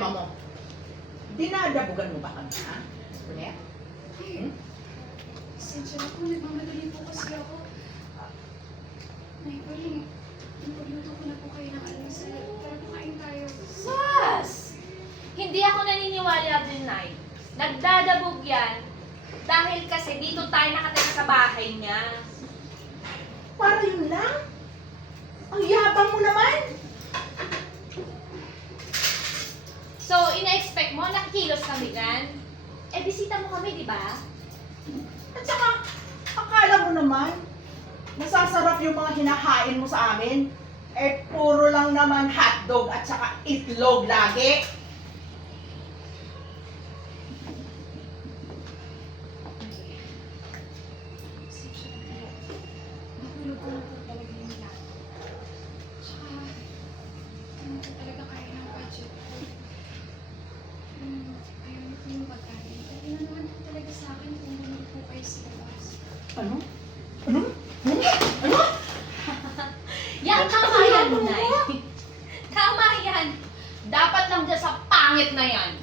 problema mo? Dinadabugan mo ba kami, ha? Kuya? Ay, pasensya na po. Nagmamadali po kasi ako. Nay, Pauline, nagpagluto ko na po kayo ng almusal. Tara, kumain tayo. Sus! Hindi ako naniniwala din, Nay. Nagdadabog yan dahil kasi dito tayo nakatira sa bahay niya. Para yun lang? Ang yabang mo naman! So, ina-expect mo, nakikilos kami dyan? Eh, bisita mo kami, di ba? At saka, akala mo naman, masasarap yung mga hinahain mo sa amin. Eh, puro lang naman hotdog at saka itlog lagi. Pasensya na po. Nahulog ko na po talaga yung lahat. Tsaka, ano po talaga kaya ng budget ko. Ayaw niyo po yung pagkain. At yun naman po talaga sa akin kung bumili po kayo sa labas. Ano? Ano? Ano? Yan, tama yan, Nay. Tama yan. Dapat lang dyan sa pangit na yan.